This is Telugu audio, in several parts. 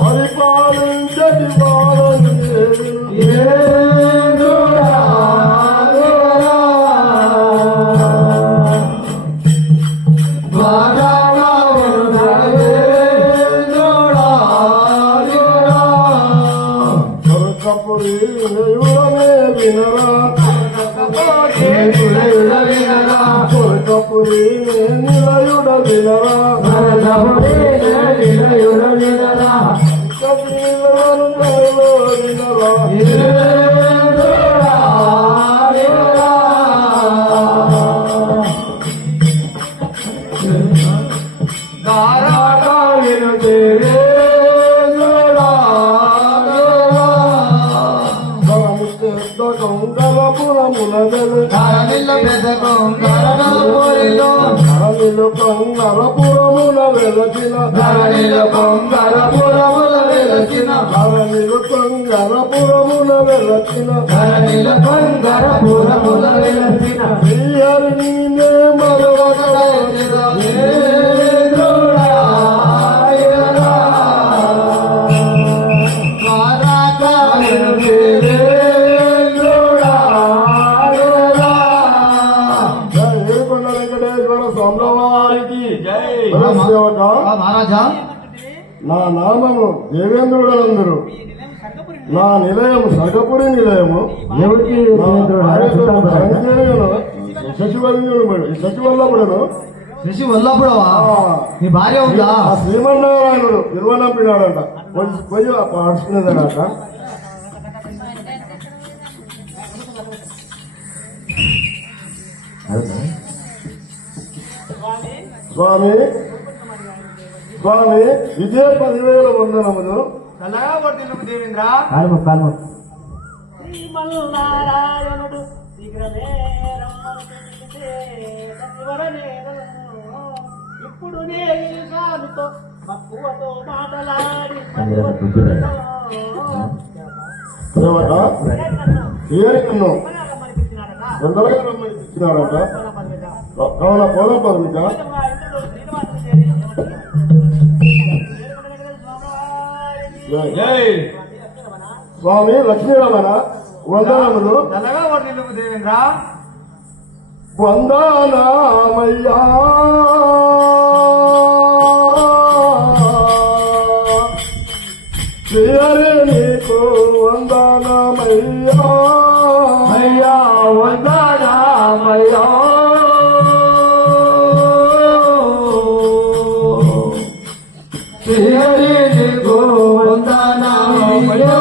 పరిపాలించటి కపురి నిలయుడ వినరా కపిలను కలలో వినరా కొంగరపురముల వెలసిన కొంగరపురముల వెలసిన కొంగరపురముల వెలసిన కొంగరపురముల వెలసిన హరిని మరవగడా మహారాజా నా నామము దేవేంద్రుడు, నా నిలయము సగపురి నిలయము. శశివల్లభుడను శశివల్లభుడవా? నీ భార్య ఉందా? శ్రీమన్నారాయణుడు నిర్వనంపినాడంట, పోయి అడుచుకునేదనట. స్వామి స్వామి ఇదే 10,000 వందనములు. శ్రీమన్నారాయణుడు ఇప్పుడు నేతో మక్కువతో మాటలాడి తొందరగా రమ్మిచ్చినాడట. కావున పోదాం పదమిక. స్వామి లక్ష్మీరమణ వందనములు. వందనామయ్యా శ్రీహరి నీకు వందనమయ్యా అయ్యా వందనామయ్యా శ్రీహరి నీకు వందనామయ్యా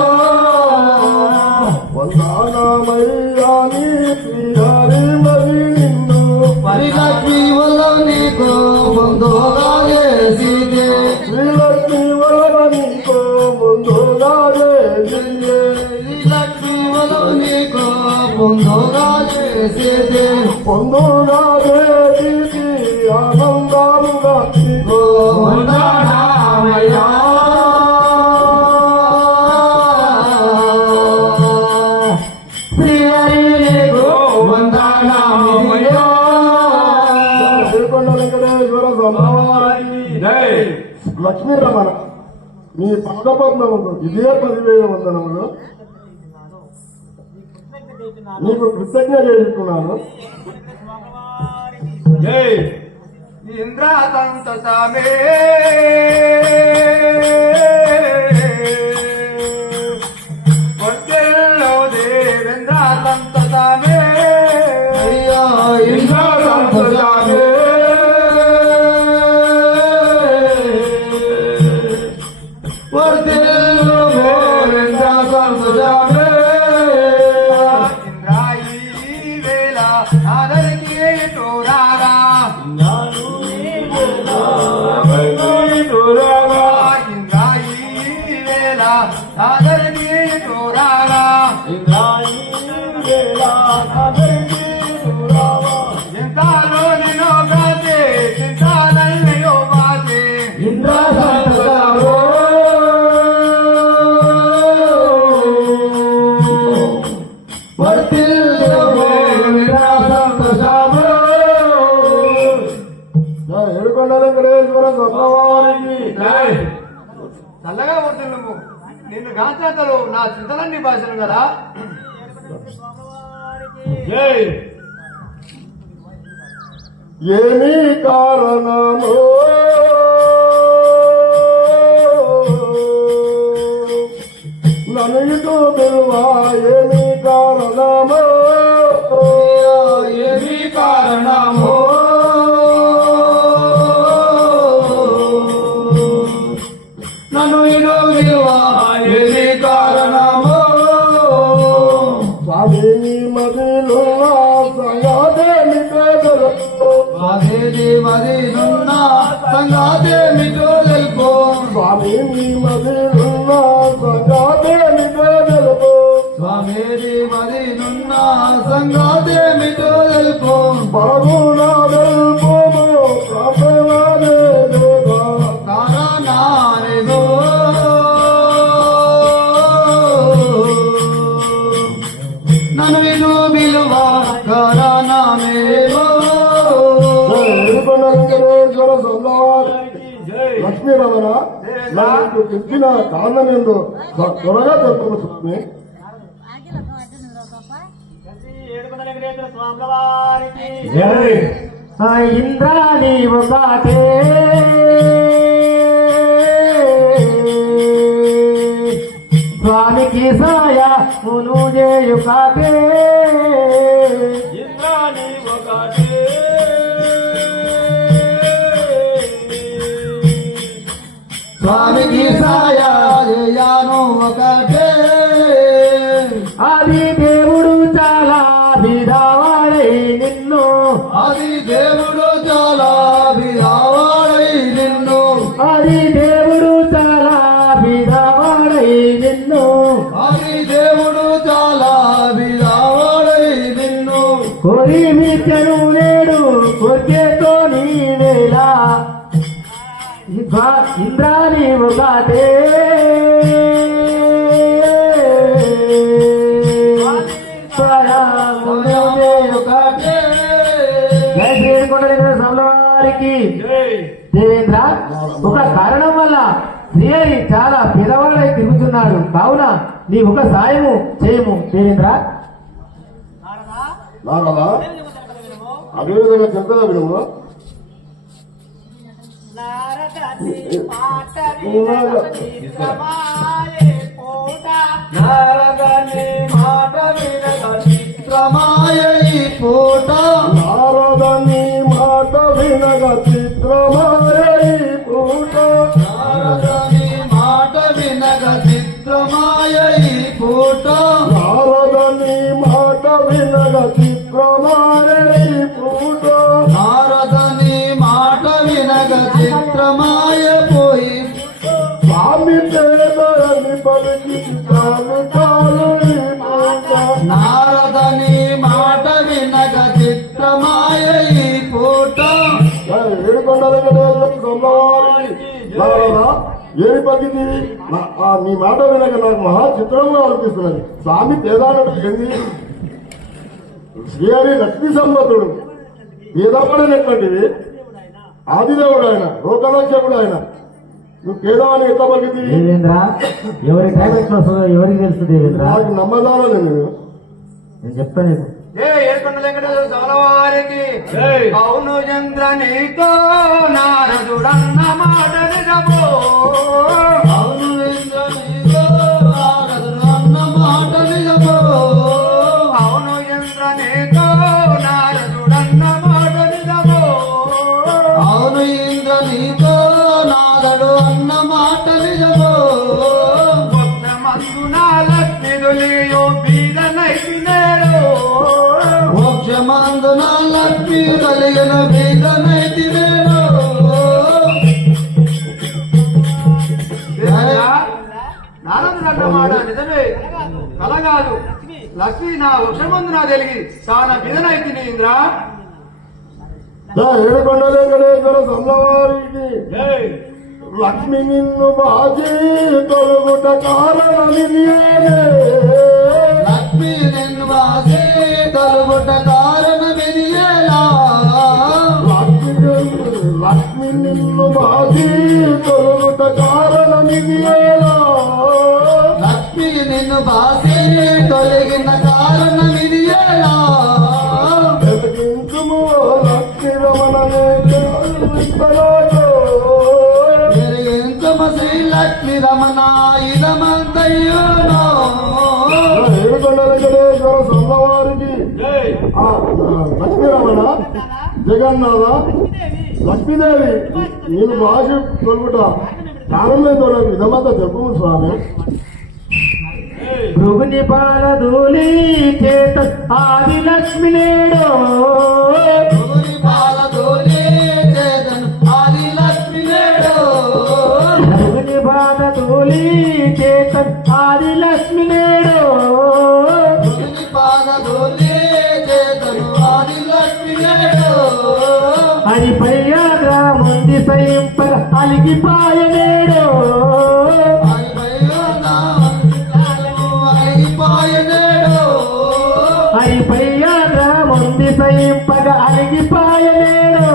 వందనామయ్యా నీ శ్రీహరి మరి నిన్ను పరిలక్ష్మి వల్ల నీకు ముందుగా చేసిదే శ్రీలక్ష్మి వల్ల నీకు ముందుగా చేసిదే శ్రీలక్ష్మి వల్ల నీకు ముందుగా చేసిదే పొందుగా చేసి ఆనందాలుగా వందనామయ్యా శ్రీహరి నీకు వందనామయ్యా లక్ష్మీరమణ నీ పాదపద్మములు ఇదే 10,000 వందనములు. నీకు కృతజ్ఞ చేసుకున్నాను. ఇంద్రాతంతమే వద్దెల్లో దేవేంద్రాతంతమే అయ్యా ఇంద్రాతంతమే వద్దెల్లో దేవేంద్రాతంతమే ఇంద్రాణి వేళ నగరికి రావా చింతాలో నిన్నో గాతే చింతాలయ్యో బాతే ఇంద్ర సంతసారో ఏడుకొండ వెంకటేశ్వర స్వామివారికి చల్లగా ఉంటుంది నువ్వు నిన్ను గాంచాతలు నా చింతలన్నీ భాషలు కదా జై ఏమి కారణమో నన్ను ఇటు పిలువా ఏమి కారణమో ఏమి కారణమో నన్ను ఇడు విలువ ఏమి కారణమో స్వామి మదిలో సంగాదేమి పేదలు అదేది మరి నున్న సంగాదేమిటో తెలుపో స్వామి మదిలో సంగాదేమి పేదలు స్వామేది మరి నున్న సంగాదేమిటో తెలుపో బాగునాదల్పోమో ప్రాపవాదే దేవా కారణానిదో నన్ను విను విలువ కారణమేమో ఏడుకొండ వెంకటేశ్వర స్వామివారి జై లక్ష్మీ రమణ నాకు తెచ్చిన కారణం ఏందో త్వరగా చెప్పు స్వామి ఏడుకొండ వెంకటేశ్వర స్వాముల వారికి జై ఇంద్రాణి ఒకటే స్వామికి సాయ మును చేయు కాటే ఇంద్రాణి ఒకటే స్వామికి సాయాను ఒకటే అది దేవుడు చాలా విధావాడై నిన్ను అది దేవుడు చాలా విధావాడై నిన్ను అది దేవుడు చాలా విధావాడై నిన్ను అది దేవుడు చాలా విధావాడై నిన్ను కోరి విద్యను నేడు కొరికేతో నీ వేళ ఇంద్రాణి ఒకటే ఒకటే జై శ్రీకొండ వారికి దేవేంద్ర ఒక కారణం వల్ల శ్రీహరి చాలా పేదవాడై తిరుగుతున్నాడు కావున నీ ఒక సాయము చేయము దేవేంద్ర నారదా అదేవిధంగా చెప్తా విడుము నారదని మాట వినగ చిత్రమాయ ఈ పూట నారదని మాట వినగ చిత్రమాయ పూట నారదని మాట వినగ చిత్రమాయ ఈ పూట నారదని మాట వినగ చిత్రమాయ పూట నారదని మాట వినగ చిత్రమాయ పోయి స్వామి పేదలని పలికి చాలు చాలు ఈ పూట నారదని మాట వినగ చిత్రమాయ ఈ పూట ఏడుకొండ వెంకటేశ్వర స్వామివారికి నారదా ఏమి పలికింది నీ మాట వినక నాకు మహా చిత్రంగా అనిపిస్తున్నది స్వామి పేదాడు ఏంది శ్రీహరి లక్ష్మీ సంపతుడు పేదపడినటువంటిది ఆదిదేవుడు ఆయన లోకలక్ష్యకుడు ఆయన నువ్వు పేదవాని ఎట్లా పలికింది దేవేంద్ర ఎవరి టైం ఎట్లా వస్తుందో ఎవరికి తెలుసు దేవేంద్ర నాకు నమ్మదాలో నేను చెప్తాను ఏడుకొండ వెంకటేశ్వర స్వామి వారికి అవును చంద్ర నీతో నారదుడన్న మాట నిజమో అవును చంద్ర నీతో నారదుడన్న మాట నిజమో అవును చంద్ర నీతో నారదుడన్న మాట నిజమో అవును ఇంద్ర నీతో నారడు అన్న మాట నిజమో మందున లక్ష్మిదులియో బీదనైతినేరో మోక్షమందున లక్ష్మి కలిగిన బీదనైతినేరో నారదుడు అన్నమాట నిజమే కల కాదు లక్ష్మి నా వృక్షమందు నా తెలిగి చాలా బిదనైతే ఇంద్రా ఏడుకొండ వెంకటేశ్వర స్వామివారికి లక్ష్మి నిన్ను బాజీ తొలుగుట కారణమిది లక్ష్మి నిన్ను వాసి తొలుగుట కారణమిదియేలా లక్ష్మి నిన్ను బాజీ తొలుగుట కారణమిది లక్ష్మి నిన్ను వాసి తొలగిన కారణమిదియేలా వెతికించుము లక్ష్మి రమణనే ఎంతమ శ్రీ లక్ష్మి రమణ ఇదమంతయ్యోనో ఏడుకొండ వెంకటేశ్వర స్వామివారికి లక్ష్మీ రమణ జగన్నాథ లక్ష్మీదేవి నేను భాష తొలుగుట ప్రారంభం తొలగు ఇదమంతా చెప్పు స్వామి భృగుని పాలధూళి చేత ఆది లక్ష్మి నేడు భూరి పాలధూళి చేతను ఆది లక్ష్మి నేడు భృగుని పాలధూళి చేత ఆది లక్ష్మి నేడు భూరి పాలధూళి చేతను ఆది లక్ష్మి నేడు అని పర్యాద్ర ముంది సైంపర అలిగిపాయ నేడు అని పర్యాద్ర ముంది సైంపగ అలిగిపాయ నేడు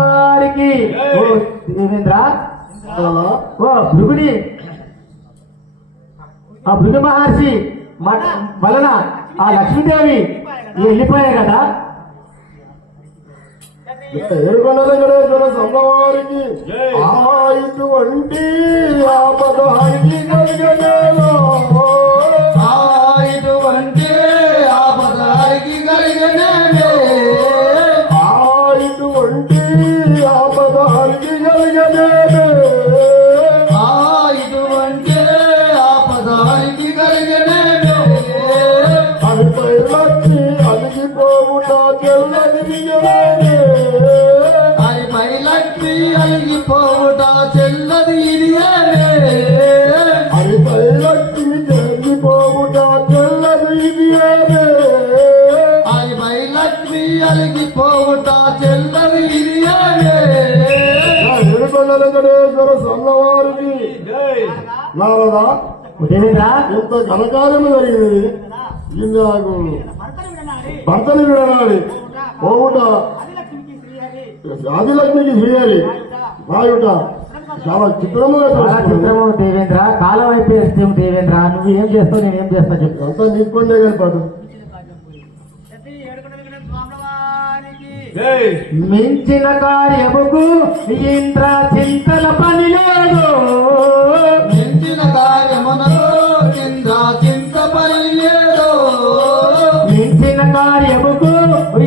వారికి ఓ దేవేంద్ర ఓ భృగుని ఆ భృగు మహర్షి వలన ఆ లక్ష్మీదేవి వెళ్ళిపోయాయి కదా ఏడుకొండ వెంకటేశ్వర స్వామివారికి ఇటువంటి ఆపద హరికి కలిగనేలో ఇటువంటి ఆపదారికి కలిగనే ఇటువంటి ఆపద హరికి కలిగనే ఇటువంటి ఆపదారికి కలిగనే అదిపై లక్ష్మి అలిగిపోవుట తెల్లది హరిపై లక్ష్మి అలిగిపోవుట చెల్లది ఇదియే అదిపై లక్ష్మి జరిగిపోవుట తెల్లది హరిపై లక్ష్మి అలిగిపోవుట చెల్లది ఇదియే ఏడుకొండ వెంకటేశ్వర స్వామివారికి నారదా దేవేంద్ర ఎంత ఘనకార్యము జరిగినది ఇది నాకు భర్తని విడనాడి పోవుట ఆదిలక్ష్మికి శ్రీహరి రాయుట చాలా చిత్రముగా చాలా తెలుసుకున్నది. చిత్రము దేవేంద్ర కాలం అయిపోయేస్తాం దేవేంద్ర నువ్వు ఏం చేస్తావు నేనేం చేస్తా చెప్పు అంతా నీకుండే కానీ పాటు మించిన కార్యముకు ఇంద్ర చింతల పని లేదు మించిన కార్యమునకు కింద చింత పని లేదు మించిన కార్యముకు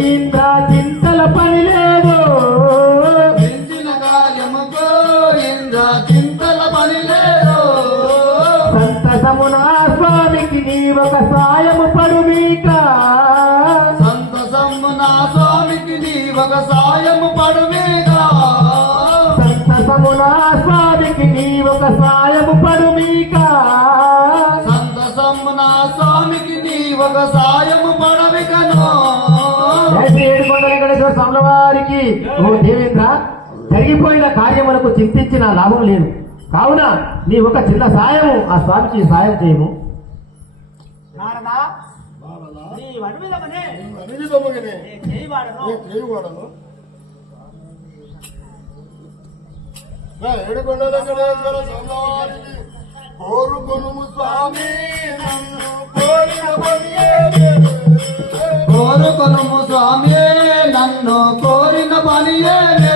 ఇంద్ర చింతల పని లేదు మించిన కార్యముకు ఇంద్ర చింతల పని లేదు సంతసమున స్వామికి నీ ఒక సాయము పడు మీక సంతసమ్ము నా స్వామికి నీ ఒక సాయము పడుమేగా సంతసమున స్వామికి నీ ఒక సాయము పడు మీక సంతసమ్ము నా స్వామికి నీ ఒక సాయము పడవికను ఏడుకొండ వెంకటేశ్వర స్వాముల వారికి ఓ దేవేంద్ర జరిగిపోయిన కార్యములకు చింతించిన లాభం లేదు కావున నీ ఒక చిన్న సాయము ఆ స్వామికి సాయం చేయము నారదా నీ వడుమిదమనే అనిగిదముగనే చేయవాడను చేయవాడను ఏడుకొండ వెంకటేశ్వర స్వామివారికి కోరుకొనుము స్వామి నన్ను కోరిన పనియేదే. కోరుకొనుము స్వామి నన్ను కోరిన పనియేనే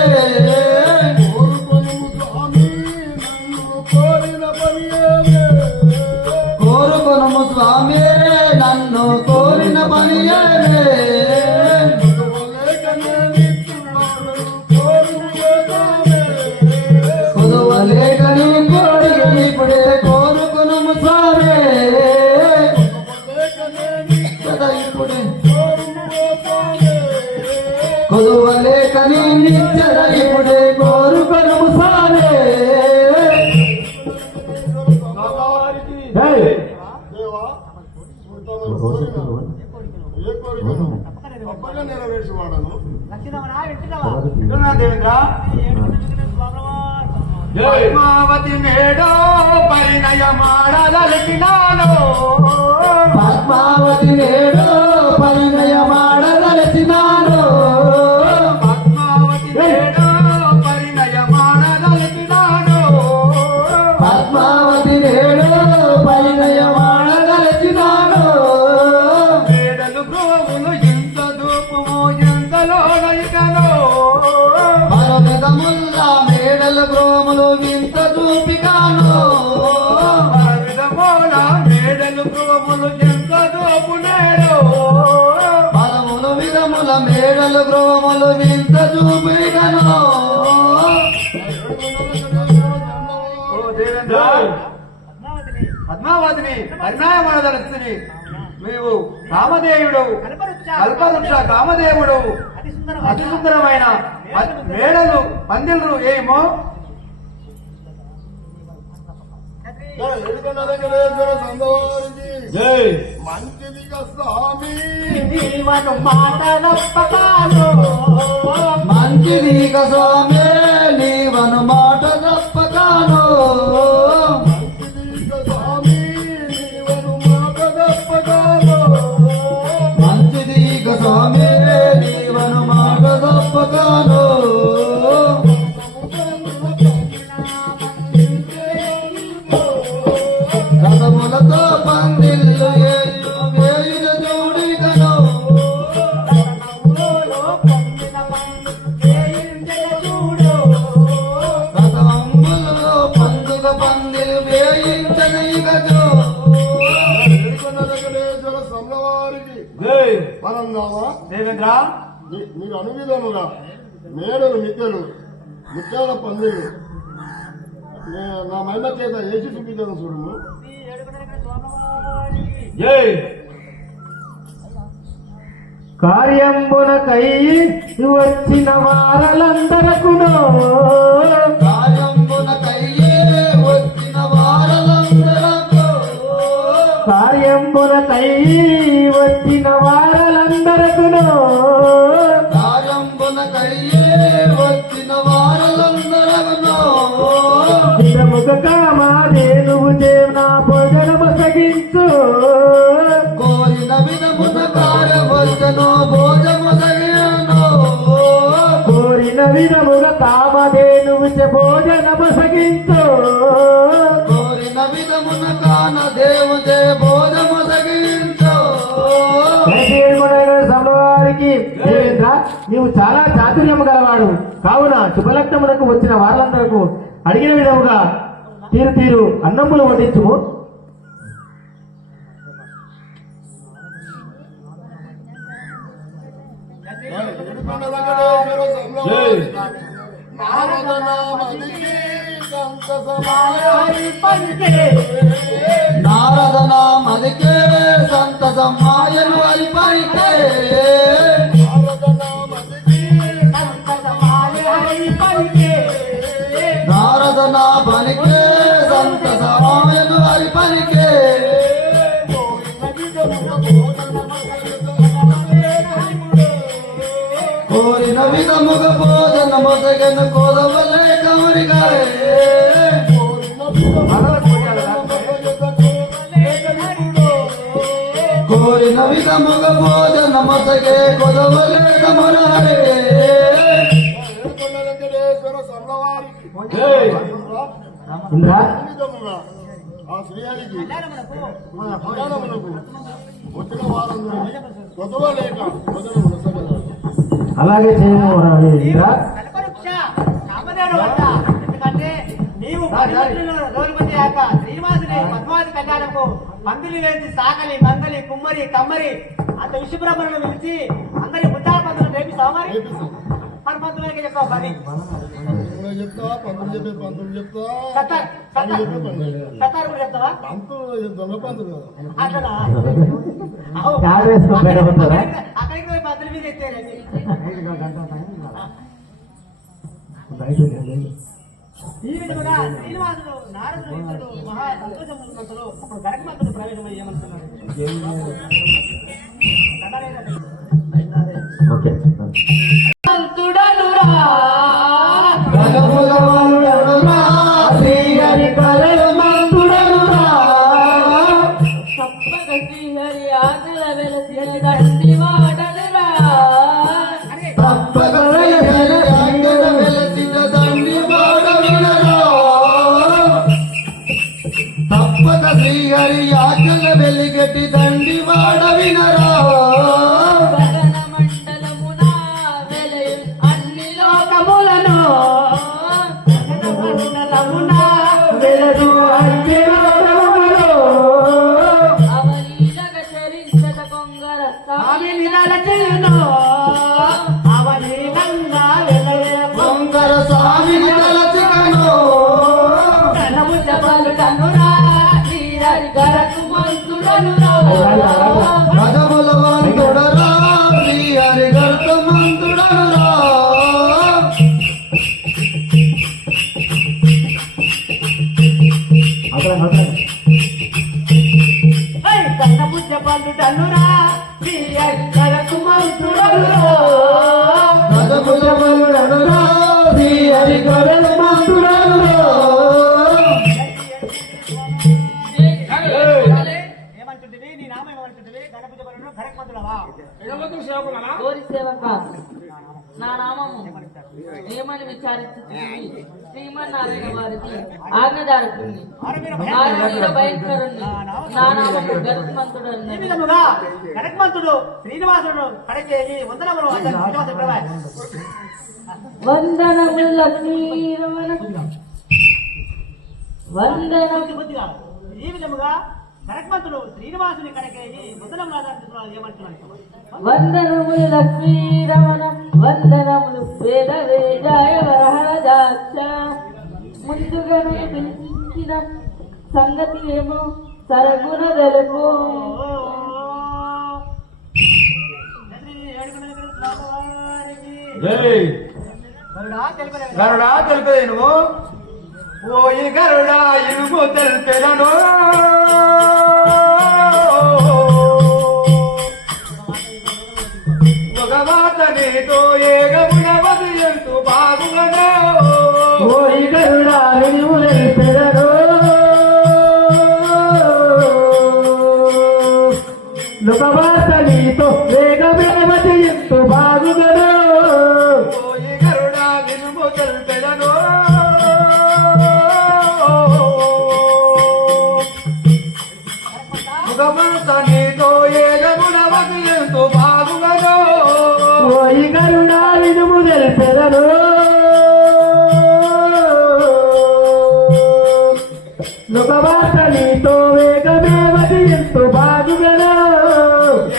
కోరుకొనుము స్వామి నన్ను కోరిన పనియేదే. కోరుకొనుము స్వామి నన్ను కోరిన పనియేనే లేకనే నిత్యున్నాడు కోరుకునేదానే. కొదవలేకని కోరిక ఇప్పుడే కోరుకొనుము స్వామి లేకనే నిత్యున్నాడు కదా ఇప్పుడే కోరుకునేదానే. కొదవలేకని నిచ్చడ ఇప్పుడే పద్మావతి మేడో పరిణయమాడదలిచినాను పద్మావతి నేడు పరిణయమాడదలచినాను పద్మావతి మేడో పరిణయమాడదలిచినాను పద్మావతి నేడు పరిణయమాడదలచినాను మేడలు గోవులు ఎంత ధూపము ఎంతలో నలికను పరమిదముల్లా మేడలు గ్రోములు వింత చూపిగాను విధమూల మేడలు గోవులు ఎంత దోపునేడు పదములు విధముల మేడలు గ్రోములు వింత చూపిగను ఓ దేవేంద్ర పద్మావతిని పద్మావతిని పరిణామదలస్తుంది నీవు కామదేవుడు కల్పవృక్ష కామదేవుడు అతి అతి సుందరమైన మేడలు పందిళ్ళు ఏమో ఏడుకొండల వెంకటేశ్వర స్వామివారికి మంచిదిగా స్వామి నీవను మాటలప్పకాలు మంచిదిగ స్వామి నీవను మాట తప్పగాను మంచిదిగా స్వామి నీవను మాట తప్పగాను మంచిదిగ స్వామి నీవను మాట తప్పగాను రథములతో పందిళ్ళు ఏళ్ళు వేయుల జోడిగను రథములలో పండుగ పందిలు వేయించని గజో ఏడుకొండల వెంకటేశ్వర స్వామివారికి పరందామా దేవేంద్ర మీరు అనువిధముగా మేడలు మిద్దెలు ముత్యాల పందిళ్ళు నా మహిమ చేత ఏసి చూపించాను చూడము కార్యంబునకై వచ్చిన వారలందరకును రాజంబున కయ్యే వచ్చిన వారలందరకు కార్యంబునకై వచ్చిన వారలందరకును రాజంబున కయ్యే వచ్చిన వారలందరకును విధముగ కామాదేనువు నా భోజనము సగించు కోరిన విధమున కార్యవచ్చను భోజము తగినను కోరిన విధముగ కామధేనువు భోజనము సగించు కోరిన విధమున కాన దేవుడే భోజము తగించు సమవారికి దేవేంద్ర నీవు చాలా చాతుర్యము గలవాడు కావున శుభలగ్నములకు వచ్చిన వారందరకు అడిగిన విధముగా తీరు తీరు అన్నములు వడ్డించుము ఏడుకొండల వెంకటేశ్వర స్వామివారికి నారద నామదికి సంత సమాయారి నారద నామదికే సంత సమాయను అల్పరికే నారద నామదికి నారద నా పలికే సంత సమాయను అల్పరికే కోరిన విధముగ భోజన మొసగను కోదవలే కమరిగారే కోరిన విధముగ భోజన మొసగే కొదవలే కమరారే ఏడుకొండల వెంకటేశ్వర స్వామివారికి ఇంద్ర విధముగా ఆ శ్రీహరికి కళ్యాణమునకు వచ్చిన వారందరూ కొదవలేక భోజనములు సగలరు. అలాగే చేయము ఇంద్ర కల్పవృక్ష కామధేను వద్ద ఎందుకంటే నీవు గౌరవతి యొక్క శ్రీనివాసుని పద్మావతి కళ్యాణకు పందిలి వేసి సాకలి మంగలి కుమ్మరి కమ్మరి అంత విశ్వబ్రహ్మణులు పిలిచి అందరి బుద్ధాల పందులు రేపిస్తావు మరి మన పంతులకి చెప్పావు పది నేను చెప్తా పంతులు చెప్పే పంతులు చెప్తా సత్తారు పని చెప్పే పంతులు సత్తారు కూడా చెప్తావా పంతులు దొంగ పంతులు కదా అట్లనా యాడ్ వేసుకొని పెట్టబోతారా? అక్కడికి పోయి పంతుల మీద ఎత్తేనండి ఈ విధముగా శ్రీనివాసుడు నారదుడు ఇంద్రుడు మహా సంతోషం ఉన్నంతలో అప్పుడు గరకమంతుడు ప్రవేశమయ్యేమనుకున్నాడు ఓకే గజముల వాలుడనురా శ్రీహరి ఆజ్ఞల వెలిగెట్టి దండి వాడ వినరా గగన మండలమున వెలయు అన్ని లోకములను మండలమున వెలదు అన్ని లోకములలో అవలీలగ చరించద కొంగర స్వామిని నలచెయును అవలీలంగా వెలయే కొంగర స్వామిని తలచికను ఘనము జపలు కనురా శ్రీహరి గరకు మంతుడనురా పదముల మంతుడరా శ్రీహరి గర్త మంతుడనురా ఘనము జపలు ధనురా శ్రీహరి మంతుడనురా పదముల మంతుడరా శ్రీహరి గర్త మంతుడనురా ఏమంటుంటివి నీ నామం ఏమంటుంటివి గణపతి బరుడు గణపతులవా కోరి సేవక నా నామము ఏమని విచారించుతుంది శ్రీమన్నారాయణ వారికి ఆజ్ఞదారుతుంది ఆయుధ భయంకరుణ్ణి నా నామము ఈ గరుత్మంతుడని విధముగా గణపతుడు శ్రీనివాసుడు కడకేసి వందనములు అతను శ్రీనివాసుడు ప్రభాయ్ వందనములు లక్ష్మీరమణ వందనం బుద్ధిగా ఈ విధముగా గణపతుడు శ్రీనివాసుని కడకేసి వందనములు అతను ఏమంటున్నాడు వందనములు లక్ష్మీరమణ వందనములు వేద వేదాయ వరహదాక్ష ముందుగానే పిలిచిన సంగతి ఏమో సరగుణ తెలుపు గరుడా తెలిపేది నువ్వు ఓయి గరుడా ఇనుము తెలిపెదను ఒక మాట నీతో ఏగమున వదియంతు బాగులను ఓరి గరుడా వినుములై పెదరు లోకవార్త నీతో వేగమేమతి ఎంతో బాగుగను ఓయి గరుడా ఇనుము తెలిపెదను ఒక మాట నీతో ఏగమున వదియంతు బాగులను ఓరి గరుడా వినుములై పెదరు లోకవార్త నీతో వేగమేమతి ఎంతో బాగుగను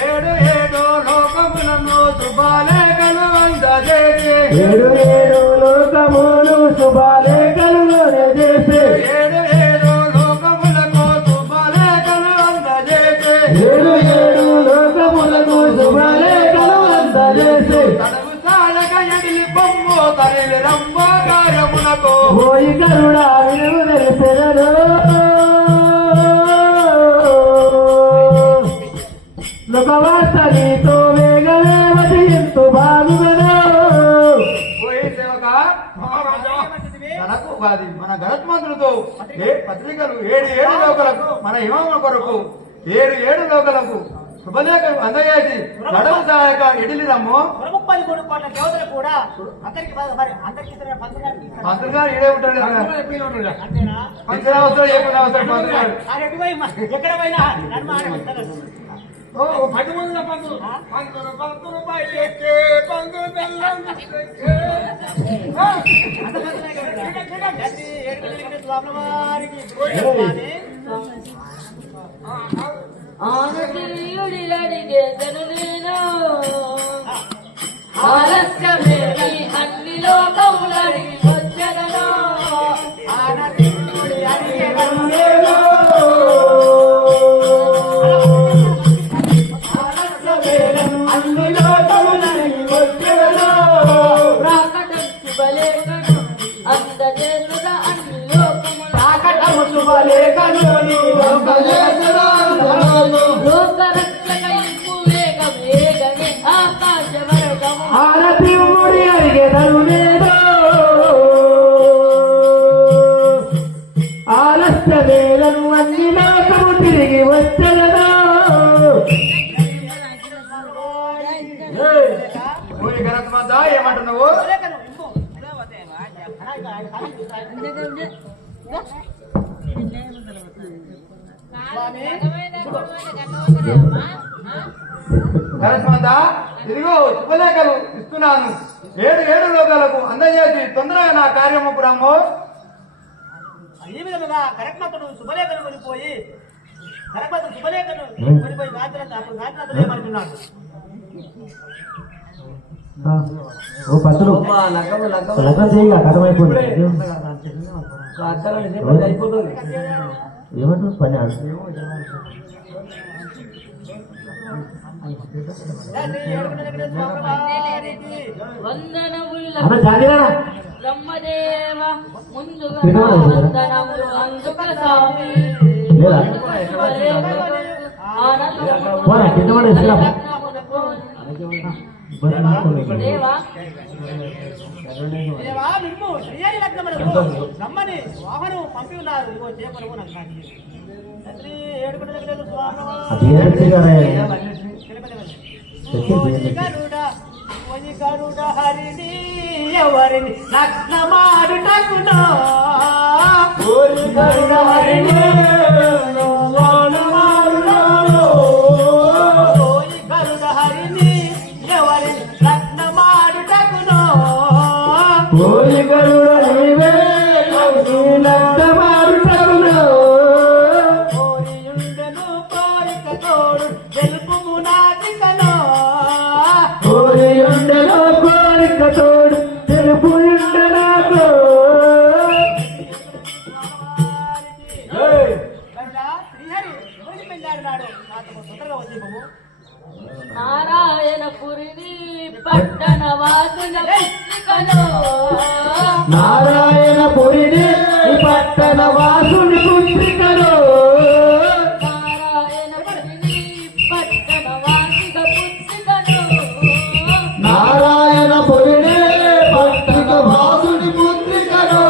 ఏడు ఏడు లోకములను శుభాలేఖలు అందజేసి ఏడు ఏడు లోకములు శుభాలేఖలు చేసే ఏడు ఏడు లోకములకు శుభాలేఖలు అందజేసి ఏడు ఏడు లోకములకు శుభలేఖలు అందజేసే తనము సాలక ఎడిలి బొమ్ము తరిలి రంబ గాయమునకు ఓయి కరుడా వినుము తెలిపెదరు లోకవార్త నీతో వేగమేమతి ఎంతో బాగుగను పోయి సేవక మహారాజా తనకు వాది మన గణత్మంతులతో పత్రికలు ఏడు ఏడు లోకలకు మన హిమముల కొరకు ఏడు ఏడు లోకలకు శుభలేఖలు అందజేసి నడవ సహాయక ఎడిలి రమ్ము 33 కోట్ల దేవతలు కూడా అందరికి మరి అందరికి ఇతర పంతుగారికి మంత్రులు గారు ఈడే ఉంటాడు అంతేనా ఇచ్చిన అవసరం ఏమైనా అవసరం మంత్రులు గారు ఆ ఎటు పోయి ఎక్కడ పోయినా నన్ను ఆడమంటారు ఆనతీయుడిలడిగేదను నేను ఆలస్యమేమి అన్ని లోకములడిగి వచ్చెదను ప్రాకటం శుభలేఖను అందజేసుద అన్ని లోకములు లోకరక్షకైపు వేగమే ఆకాశ వర్గము ఆరతి ముడి అడిగెదరు నేను ఆలస్య వేలను అన్ని లోకము తిరిగి వచ్చెదను పోయి గణత్మంతా ఏమంటున్నావు స్వామి గరత్మంత ఇదిగో శుభలేఖలు ఇస్తున్నాను. 7 లోకాలకు అందజేసి తొందరగా నా కార్యము బ్రహ్మో. ఈ విధముగా కరక్మతుడు శుభలేఖను కొనిపోయి గాంధీనాథుడు ఏమనుకున్నాడు? ఓ పత్రులు లగ్నం చేయగా కథమైపోతుంది ఏమంటుంది పని ఆడు వందనముల అన్న జాగిరా బ్రహ్మదేవ ముందుగా తిరుమల వందనములు అందుక స్వామి లేదా పోరా కింద పడి ఇస్తా దేవా దేవా నిన్ను శ్రీహరి లగ్నమునకు బ్రహ్మని వాహనం పంపి ఉన్నారు. ఇగో చేపలు నాకు తండ్రి ఏడుకొండలగడేలు స్వామివారు. అది గరుడ హరిని ఎవరిని లగ్నమాడుటకునో గరుడ హరిని గరుడ హరిని ఎవరిని లగ్నమాడుటకునో కోరియుండెను కోరిక తోడు తెలుపుము నాటికనో కోరిక తోడు తెలుపు నాకు శ్రీహరి ఎవరిని పెళ్ళాడినాడు నాతో తొందరగా వచ్చేమము. నారాయణపురిని పట్టణ వాసుల పుత్రికలో నారాయణపురిని పట్టణ వాసుని పుత్రికలో నారాయణపురిని పట్టణ వాసుల పుత్రికలో నారాయణపురిని పట్టణ వాసుని పుత్రికలో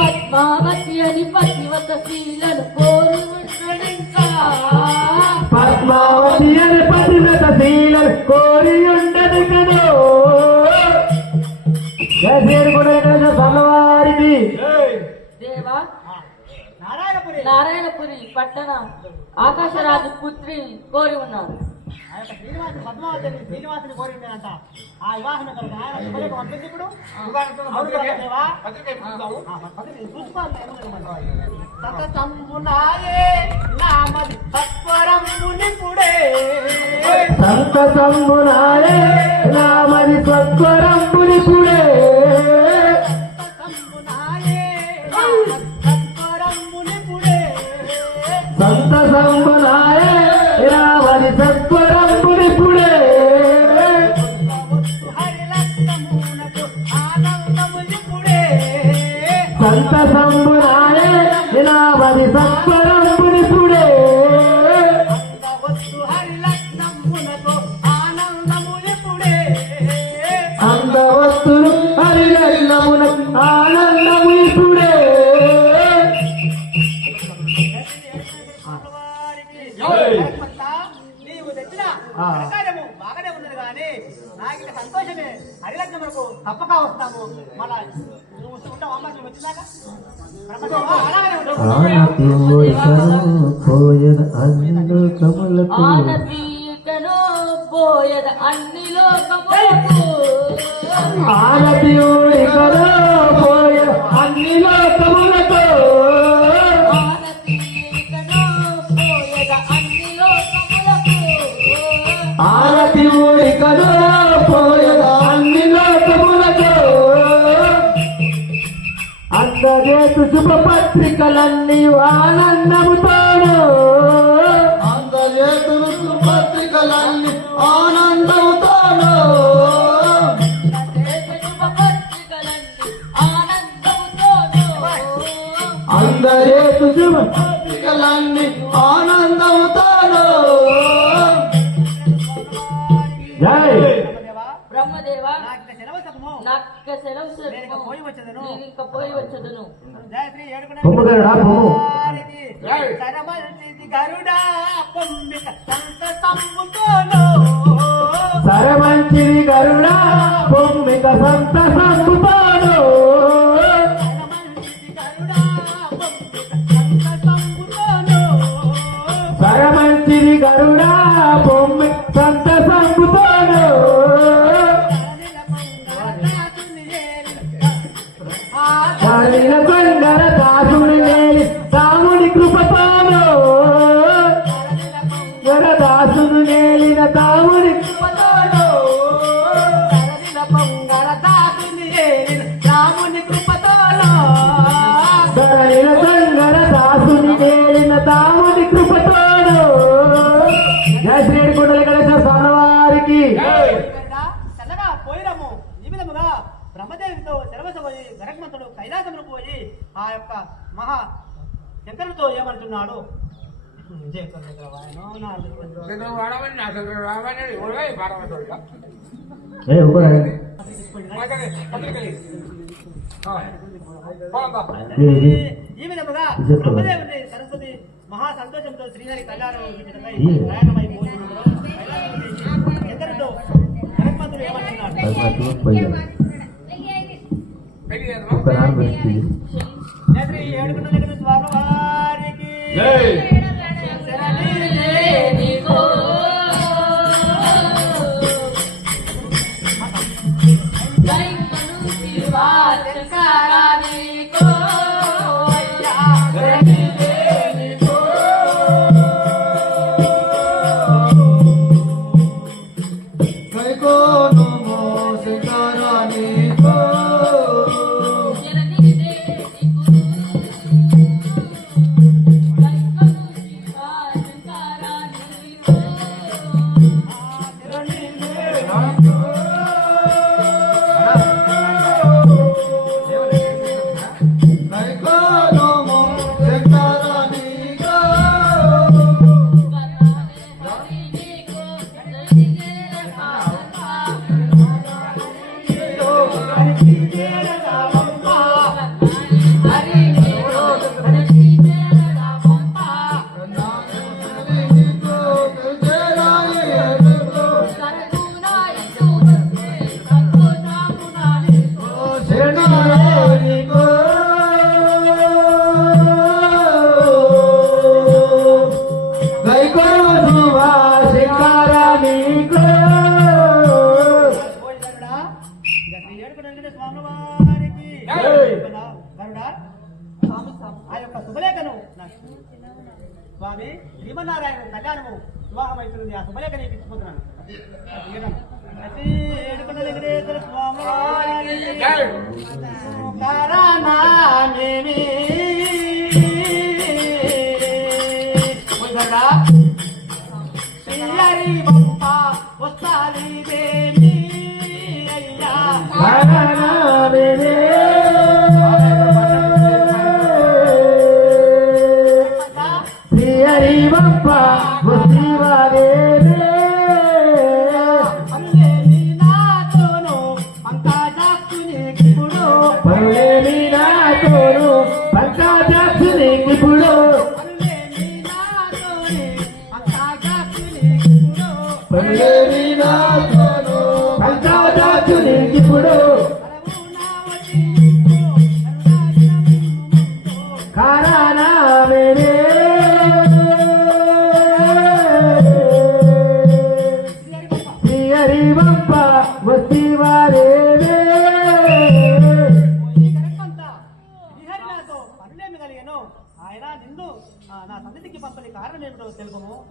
పద్మావతి అని పతివత శీలను కోరి ఉండడంకా పద్మావతి అని పతివత శీలం కోరి ఉండదు కదో సన్నవారికి దేవా నారాయణపురి నారాయణపురి పట్టణ ఆకాశరాజు పుత్రి కోరి ఉన్నారు. ఆ యొక్క శ్రీనివాసుని కోరిందంట. ఆ వివాహం కనుక ఆయన శుభలేఖ పంపింది. ఇప్పుడు సంతతంబునాయే నామది సత్వరంబునిపుడే సంతసంబునాయే నామది సత్వరంబునిపుడే సంతసంబునాయే నామది సత్వరంబునిపుడే సంతసంబునాయే నామది సత్వరంబునిపుడే అందవస్తులు హరిలగ్నమునకు ఆనందమునిపుడే నీవు తెచ్చిన కార్యము బాగానే ఉన్నది కానీ నాకు ఇక సంతోషమే. హరిలగ్నం వరకు తప్పక వస్తాము. మళ్ళా నువ్వు ఉంటావు అమ్మ నువ్వు వచ్చినాక అలాగనే ఉంటావు. ఆనతీకను పోయద అన్ని లోకములకు ఆనతీయుడికలో పోయ అన్ని లోకములతో ఆనతీకను పోయద అన్ని లోకములకు ఆనతీయుడికలో పోయ అన్ని లోకములతో అందజేతు శుభపత్రికలన్నీ ఆనందముతాను అందజేతులు శుభపత్రికలన్నీ ఆనందముతాను శుభపత్రికలన్నీ ఆనందముతోను అందజేతు శుభపత్రికలన్నీ ఆనందముతాను జై బ్రహ్మదేవ నాకు ఇక సెలవు సగము. నాకు సెలవు నేను ఇక పోయి వచ్చేదను. నేను ఇంకా పోయి వచ్చేదను. జయశ్రీ ఏడుకొండల పొమ్ముగరుడా, పొమ్ము. వారికి సరమల్చిది గరుడా పొమ్మిక సంతసంబుతోను. సరమంచిది గరుడా పొమ్మిక సంతసంబుతాను సరమల్చిది గరుడా పొమ్మిక సంతసంబుతోను. గరుడా బొమ్మె సంత సంపుతాడు కాలిన కొంగర దాసుని నేలి రాముని కృపతోను దాసును నేలిన తాముని కృపతోను రాముని కృపతోను కాలిన కొంగర దాసుని నేలిన తాముని కృపతోను జయ శ్రీ ఏడుకొండల వెంకటేశ్వర స్వామి వారికి చల్లగా పోయినము ఈ విధముగా బ్రహ్మదేవితో శరవసపోయి గరకమంతుడు కైలాసమును పోయి ఆ యొక్క మహా శంకరుడితో ఏమంటున్నాడు ఈ విధముగా బ్రహ్మదేవుని సరస్వతి మహా సంతోషంతో శ్రీహరి కళ్యాణం ప్రయాణమై ఎందరితో గరకమంతుడు ఏమంటున్నాడు శ్రీ ఏడుకొండల స్వామి వారికి కైకోను మోసకరానికో కైకోను మోసకరానికో ఆ యొక్క శుభలేఖను స్వామి శ్రీమన్నారాయణ కళ్యాణము వివాహం అవుతుంది ఆ శుభలేఖ నీకు ఇచ్చిపోతున్నాను ఏడుకొండల వెంకటేశ్వర స్వామి శ్రీహరి బొప్ప వస్తాలి దేవి అయ్యా శ్రీ బప్ప పల్లెని నాతోను పంకాజాక్షునికిప్పుడు పరులేని నాతోను పంకాజాక్షునికిప్పుడు పల్లెని నాతోని పంకాజాక్షునికిప్పుడు పరులేని నాతోను పంకాజాక్షునికిప్పుడు కారానా మేమే శ్రీ బప్ప వస్తీవారేవే శ్రీహరినాథో పనులేమి కలిగాను ఆయన నిన్ను నా సన్నిధికి పంపని కారణం ఏమిటో తెలుపుము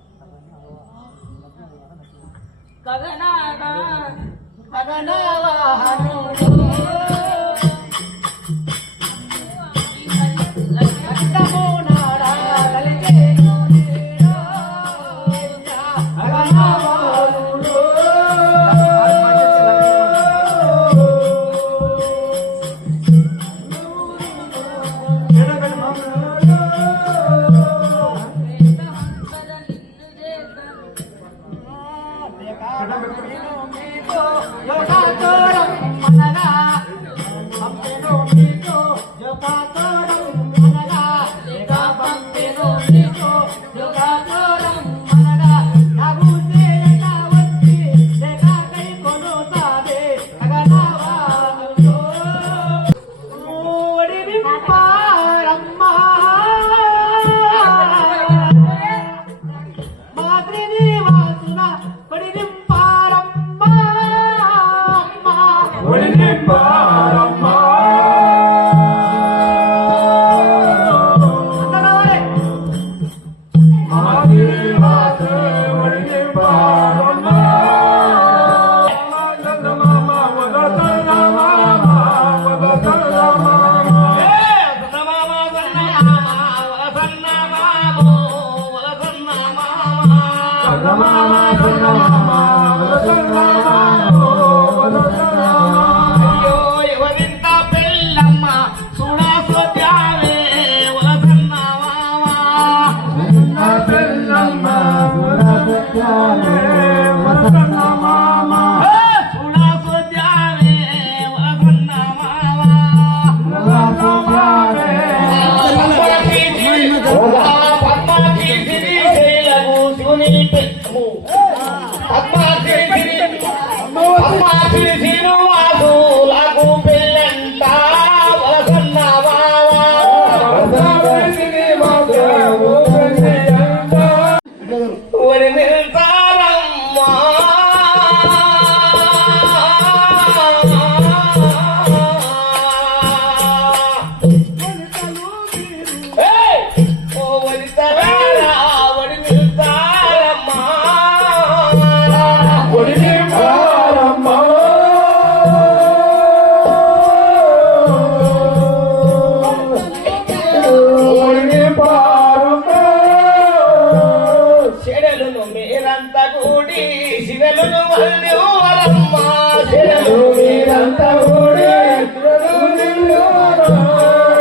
శ్రీనివాసులకు పెళ్ళంట వలసన్న బావా ఒరి నిల్తారమ్మా ఒరి తరారా ఒరి నిల్తారమ్మా ఒరి నిల్తారమ్మా చెడలును మీరంతా కూడి శిరలును వల్లెవ్వరమ్మ చెడలు మీరంతా కూడి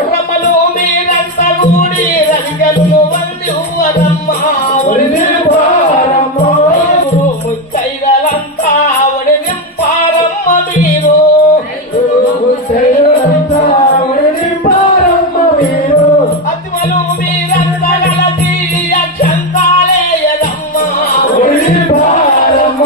రమలు మీరంతా కూడి రవికలు వల్లెవ్వరమ్మ ముత్తైదలంతా ఒడి నింపారమ్మ మీరు అతిమలు మీరంతా గలసి అక్షంతాలేయదమ్మ ఒడి నిల్తారమ్మ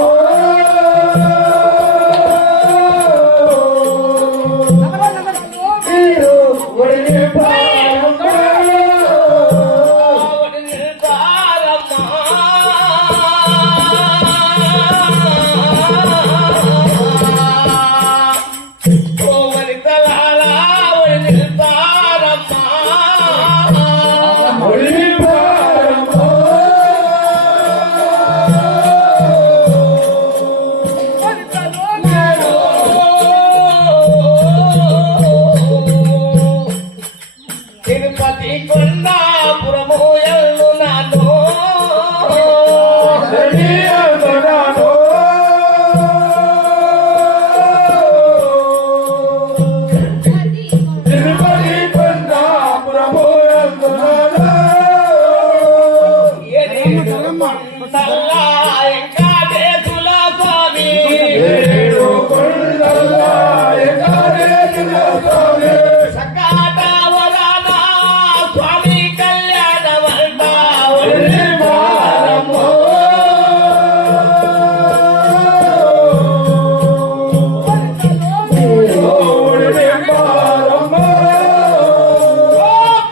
ఓ వనితలారా ఒడి నిల్తారమ్మ తిరుపతి కొండాపురము ఎల్లు నాను కొండల్లా వెంకటేశుల స్వామి సకాటవరణ స్వామి కళ్యాణమంట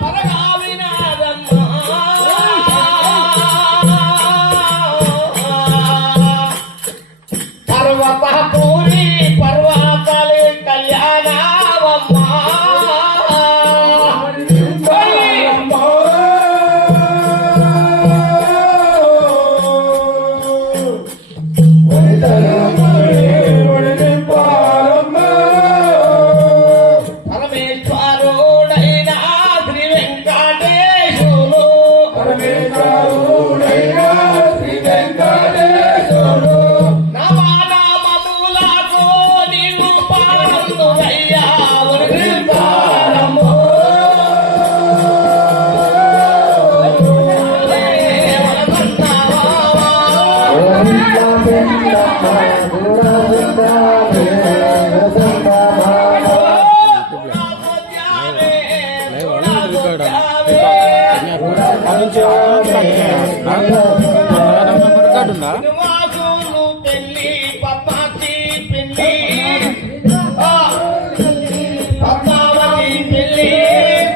పరగా వినాదమ్మ పర్వత పూరి పర్వతాలి కళ్యాణవమ్మ పరమేశ్వరుడైన శ్రీ వెంకటేశులు నవనామములకు నిన్ను పాడుదయ్యా శ్రీనివాసులు పెళ్లి పద్మావతి పెళ్లి పద్మావతి పెళ్లి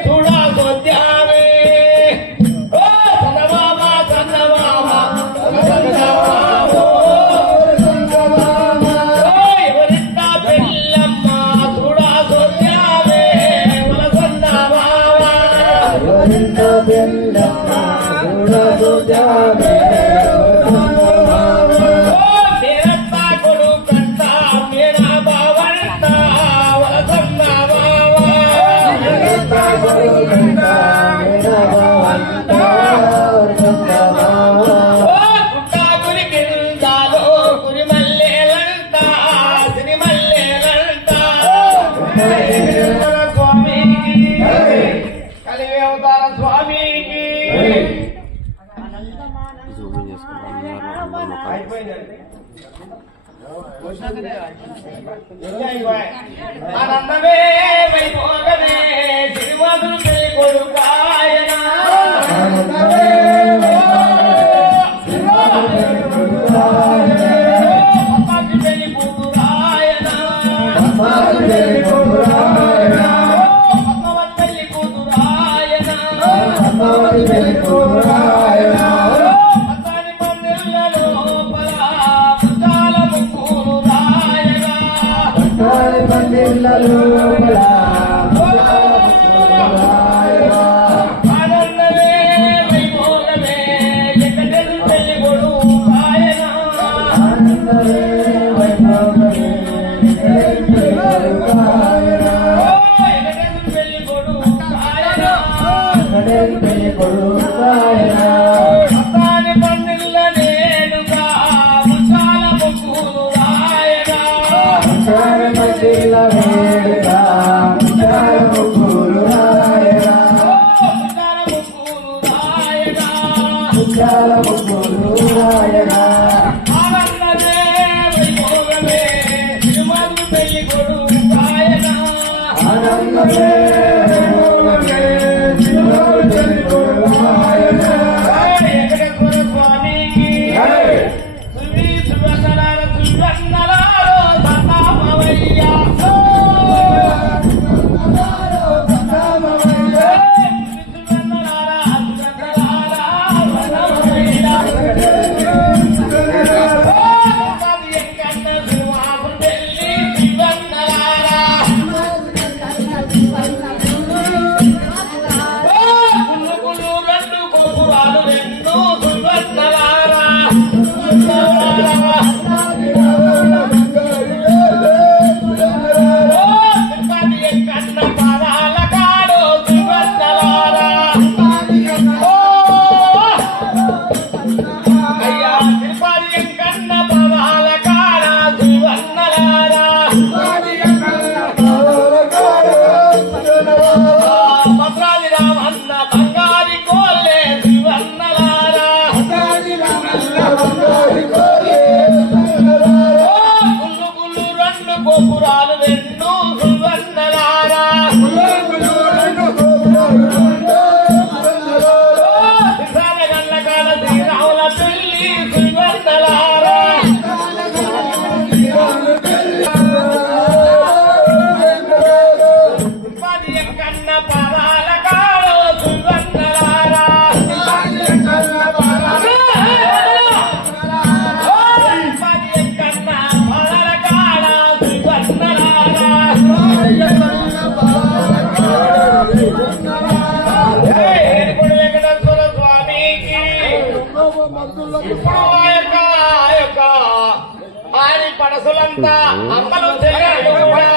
చూడగొద్దామే చందమామ ఎవరింట పెళ్ళమ్మ చూడగొద్దామే కొడుకంట మేనా బావంట వలసన్న గుట్ట గురి కిందాలో గురి మల్లెలంట సిరి మల్లెలంట స్వామికి కలివి అవతార స్వామికి ఆనందమే వైభోగమే శ్రీనివాసులు పెళ్లి కొడుకాయన పద్మావతి పెళ్లి కూతురాయన పచ్చని పందిళ్ళ లోపల ముత్యాల ముగ్గులు రాయగా పట్టాలి పందిళ్ళ లోపల ఆనందమే వైభోగమే ఎక్కడెడు పెళ్లి కొడుకు ఆయన ఆనందమే వైభోగమే ఎక్కడెడు పెళ్లి కొడుకు ఆయన పెళ్లి కొడుకాయన పచ్చని పందిళ్ళ నేడుగా ముత్యాల ముగ్గులు రాయగా పట్టాలి పందిళ్ళ వేడుక ముత్యాల ముగ్గులు రాయన ముత్యాల ముగ్గులు రాయగా ముత్యాల ముగ్గులు రాయన ఆనందమే వైభోగమే తిరుమల పెళ్లి కొడుకు ఆయన ఆనందమే వైభోగమే చిరునవ్వు పెళ్లి కొడుకాయన వెంకటేశ్వర స్వామికి సుందరి సువర్ణలాల సువర్ణలాలో సతామవయ్య రెండు గోపురాలు రెండు సువర్ణలారా కన్న పదాల కాడు సువర్ణలారా అయ్యా తిరుపతి కన్న పదాల కాడ సువర్ణలారా భద్రాది రామన్న బంగారి కోల్లే సువర్ణలారా గుళ్ళు గుళ్ళు రెండు గోపురాలు రెండు సువర్ణలారా విశాల గల్ల కాల శ్రీరాముల పెళ్లి సువర్ణలారా తిరుపతి కన్న పదాల కాడు సువర్ణలారా తిరుపతి కన్న పదాల కాడ సువర్ణలారా ఏడుకొండ వెంకటేశ్వర స్వామికి ఇప్పుడు ఆ యొక్క ఆడి పడసులంతా అమ్మలు చెల్లెళ్ళు కూడా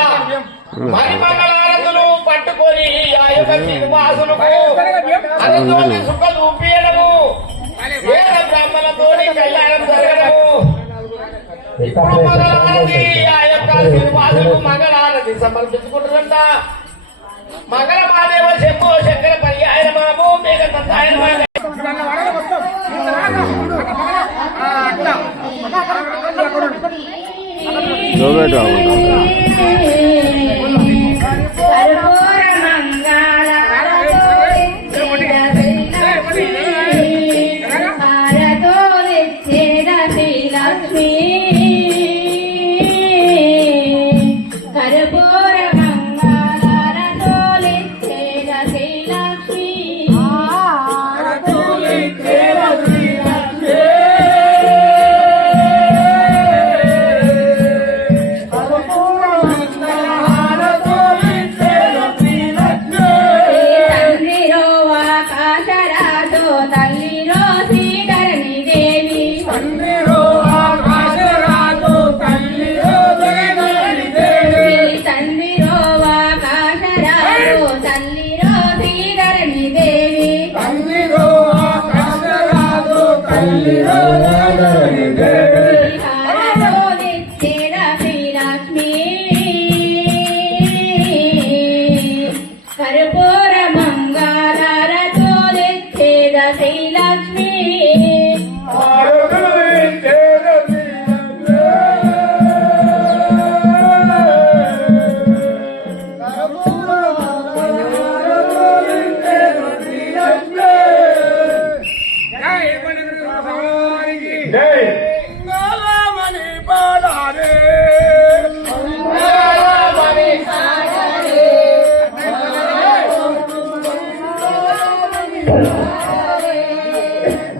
మరి మంగళారతులు పట్టుకొని ఆ యొక్క శ్రీనివాసులకు అందులోని సుఖ చూపించడము వేద బ్రాహ్మణతోని కళ్యాణం జరగడము ఇప్పుడు మంగళారతి ఆ యొక్క శ్రీనివాసులకు మంగళారతి సమర్పించుకుంటారంట మంగళ మాదేవ శంభో శంకర పర్యాయ మామో మేఘ సంతాయ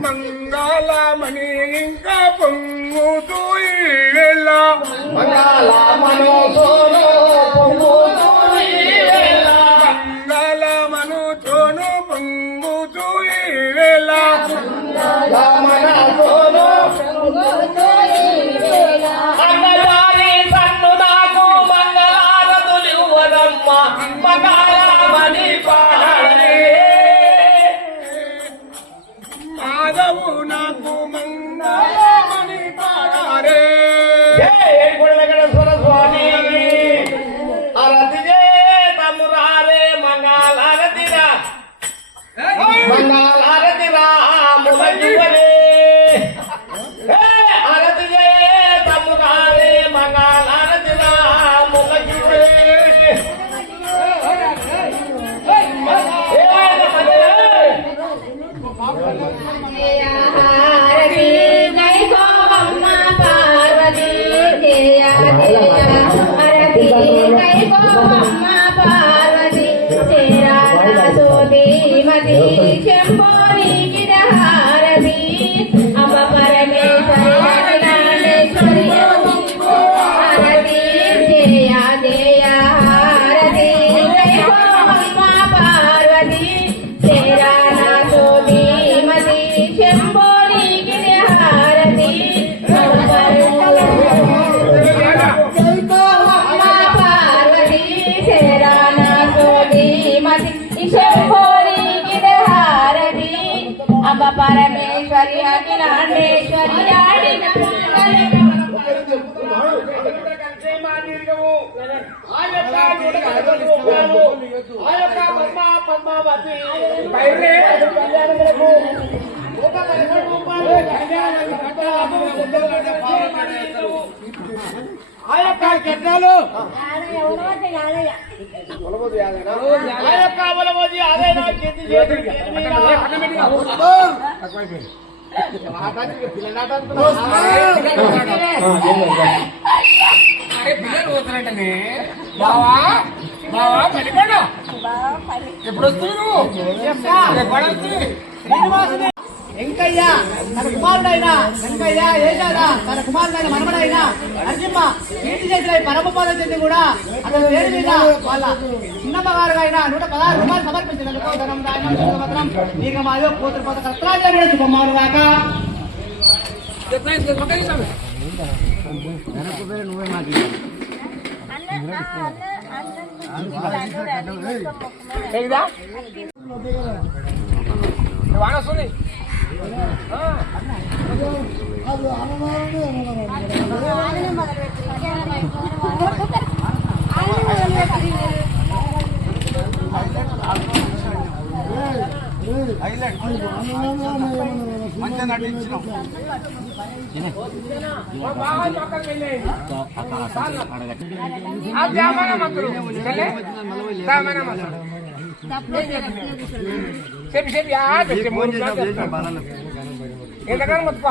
మంగళమణి ఇంకా పొంగుతూ ఈవేళ మంగళమను తోను పొంగుతూ ఈవేళ అన్నదాని సన్ను నాకు మంగళారతులు ఇవ్వదమ్మ మంగళమణి పాడలే మాధవు నాకు మంగళమణి పాడారే వెంకటేశ్వర స్వామి అరతిగే తమురారే మంగళారతిరా మంగళారతిరా ములగివరే అరతిగే తమురారే మంగళారతిరా ములగివరే హారతి కైకోవమ్మ పార్వతి జయ జయ హారతి కైకోవమ్మ పార్వతి శ్రీరాధ సోదీమతి శంభోని గిరహారతి అమ్మ పరమేశ్వరి అఖిలాండేశ్వరి హారతి జయ జయ హారతి కైకోవమ్మ పార్వతి శ్రీరాధ సోదీమతి శంభోని గిరిహారతి పార్వతి శరాన సోదీమతి శంభోని గిరిహారతి అమ్మ పరమేశ్వరి అఖిలాండేశ్వరి ఆడిన ఆ యొక్క కెట్టాలు ఆ యొక్క బలమోది అదేనా చేతి పిల్లలు పోతున్నట్టనే బావా బావా పడిపోయినా ఎప్పుడు వస్తున్నావు శ్రీనివాసుని వెంకయ్య తన కుమారుడైన వెంకయ్య ఏషాద తన కుమారుడైన మనమడైన నరసింహ కీర్తి చేసిన పరమపాద చెంది కూడా అతని పేరు మీద వాళ్ళ చిన్నమ్మగారు అయిన 116 రూపాయలు సమర్పించినందుకు ధనం దానం పత్రం ఇక మాయో కూతురు పోత కర్తరాజ్యం శుభమాను దాకా వానసుని మంచిగా నటించినాం చెప్పి చెప్పి ఎంతకాలం మొత్తం